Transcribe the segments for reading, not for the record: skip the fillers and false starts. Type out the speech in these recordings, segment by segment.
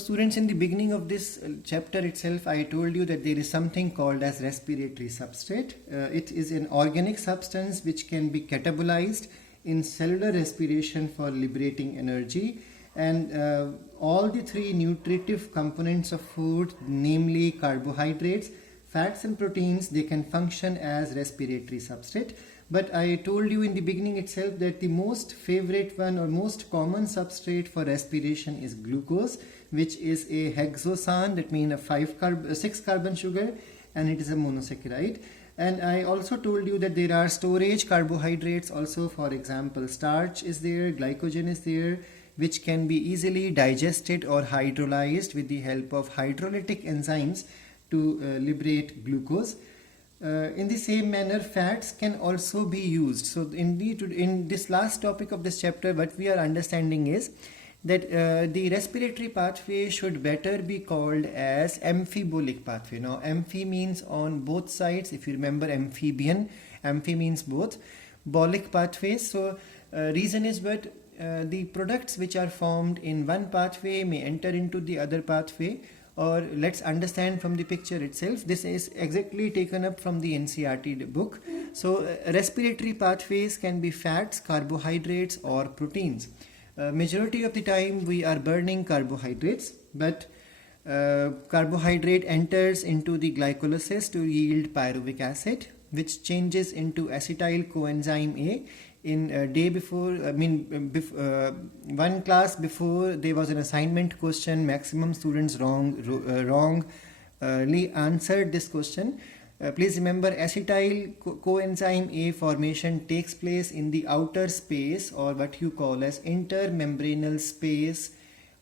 Students, in the beginning of this chapter itself, I told you that there is something called as respiratory substrate. It is an organic substance which can be catabolized in cellular respiration for liberating energy, and all the three nutritive components of food, namely carbohydrates, fats and proteins, they can function as respiratory substrate. But I told you in the beginning itself that the most favorite one or most common substrate for respiration is glucose, which is a hexosan, that means a 6 carbon sugar, and it is a monosaccharide. And I also told you that there are storage carbohydrates also. For example, starch is there, glycogen is there, which can be easily digested or hydrolyzed with the help of hydrolytic enzymes to liberate glucose. In the same manner, fats can also be used. So in this last topic of this chapter, what we are understanding is that the respiratory pathway should better be called as amphibolic pathway. Now, amphi means on both sides. If you remember amphibian, amphi means both. Bolic pathways. So reason is that the products which are formed in one pathway may enter into the other pathway. Or let's understand from the picture itself. This is exactly taken up from the NCERT book. So respiratory pathways can be fats, carbohydrates, or proteins. Majority of the time we are burning carbohydrates, but carbohydrate enters into the glycolysis to yield pyruvic acid, which changes into acetyl coenzyme A. In day before, one class before, there was an assignment question. Maximum students wrongly answered this question. Please remember, acetyl coenzyme A formation takes place in the outer space, or what you call as intermembranous space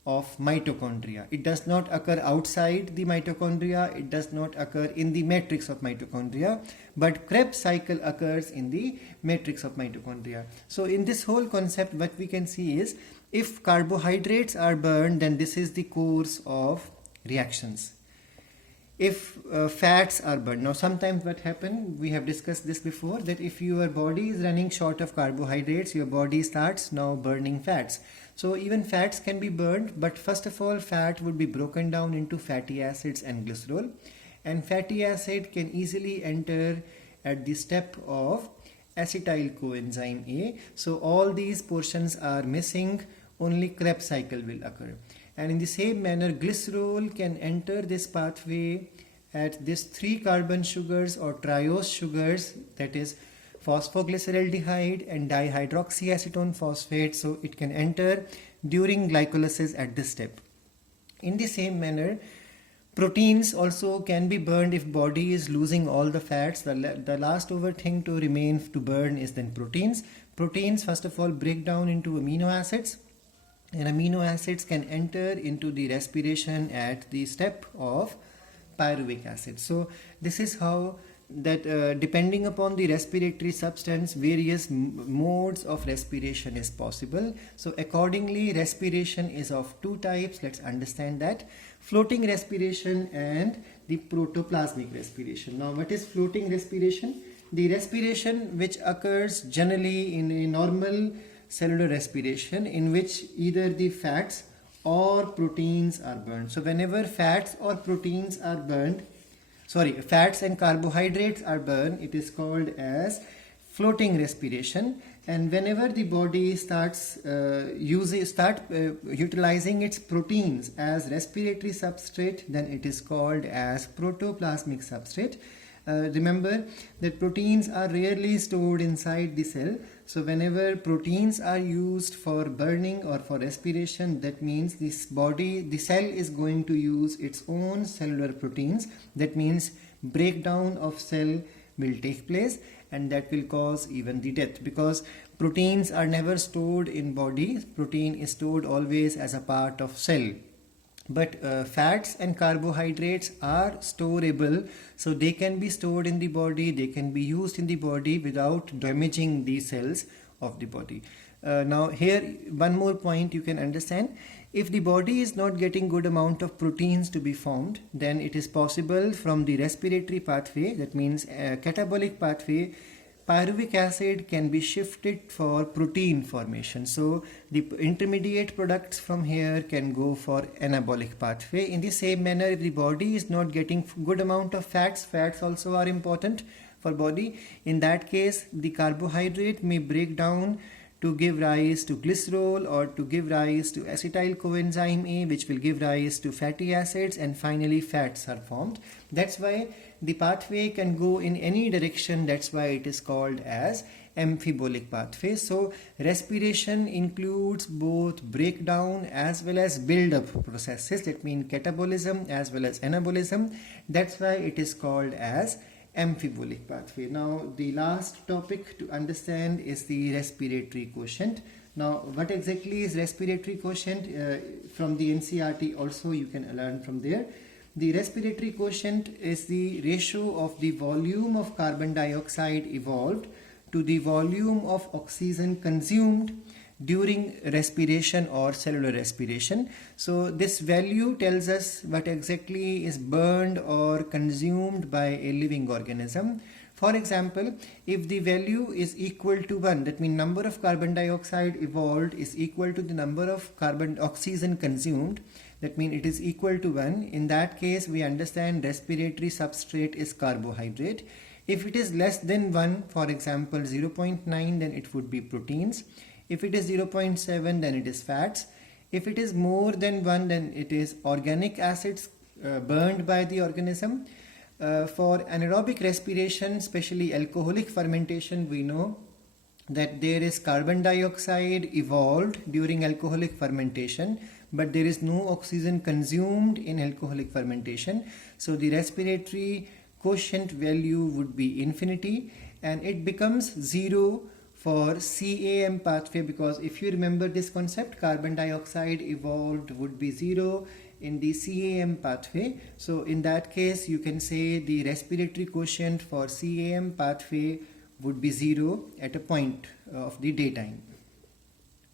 of mitochondria. It does not occur outside the mitochondria. It does not occur in the matrix of mitochondria, but Krebs cycle occurs in the matrix of mitochondria. So in this whole concept, what we can see is, if carbohydrates are burned, then this is the course of reactions. If fats are burned, now sometimes what happens, we have discussed this before, that if your body is running short of carbohydrates, your body starts now burning fats. So even fats can be burned, but first of all, fat would be broken down into fatty acids and glycerol, and fatty acid can easily enter at the step of acetyl coenzyme A. So all these portions are missing, only Krebs cycle will occur. And in the same manner, glycerol can enter this pathway at these 3 carbon sugars or triose sugars, that is phosphoglyceraldehyde and dihydroxyacetone phosphate. So it can enter during glycolysis at this step. In the same manner, proteins also can be burned if body is losing all the fats. The last over thing to remain to burn is then proteins. Proteins first of all break down into amino acids, and amino acids can enter into the respiration at the step of pyruvic acid. So this is how that depending upon the respiratory substance, various modes of respiration is possible. So accordingly, respiration is of 2 types. Let's understand that: floating respiration and the protoplasmic respiration. Now, what is floating respiration? The respiration which occurs generally in a normal cellular respiration, in which either the fats or proteins are burned. So whenever fats or proteins are burned, fats and carbohydrates are burned, it is called as floating respiration. And whenever the body starts utilizing its proteins as respiratory substrate, then it is called as protoplasmic substrate. Remember that proteins are rarely stored inside the cell. So whenever proteins are used for burning or for respiration, that means the cell is going to use its own cellular proteins. That means breakdown of cell will take place, and that will cause even the death, because proteins are never stored in body. Protein is stored always as a part of cell. But fats and carbohydrates are storable, so they can be stored in the body, they can be used in the body without damaging the cells of the body. Now here one more point you can understand. If the body is not getting good amount of proteins to be formed, then it is possible from the respiratory pathway, that means catabolic pathway, pyruvic acid can be shifted for protein formation. So the intermediate products from here can go for anabolic pathway. In the same manner, if the body is not getting good amount of fats also are important for body. In that case, the carbohydrate may break down to give rise to glycerol or to give rise to acetyl coenzyme A, which will give rise to fatty acids, and finally fats are formed. That's why the pathway can go in any direction. That's why it is called as amphibolic pathway. So respiration includes both breakdown as well as build-up processes. That means catabolism as well as anabolism. That's why it is called as amphibolic pathway. Now the last topic to understand is the respiratory quotient. Now what exactly is respiratory quotient? From the NCERT also you can learn from there. The respiratory quotient is the ratio of the volume of carbon dioxide evolved to the volume of oxygen consumed during respiration or cellular respiration. So this value tells us what exactly is burned or consumed by a living organism. For example, if the value is equal to 1, that means number of carbon dioxide evolved is equal to the number of oxygen consumed, that means it is equal to 1. In that case, we understand respiratory substrate is carbohydrate. If it is less than 1, for example 0.9, then it would be proteins. If it is 0.7, then it is fats. If it is more than 1, then it is organic acids burned by the organism. For anaerobic respiration, especially alcoholic fermentation, we know that there is carbon dioxide evolved during alcoholic fermentation, but there is no oxygen consumed in alcoholic fermentation. So the respiratory quotient value would be infinity, and it becomes 0 for CAM pathway, because if you remember this concept, carbon dioxide evolved would be 0 in the CAM pathway. So in that case, you can say the respiratory quotient for CAM pathway would be 0 at a point of the daytime.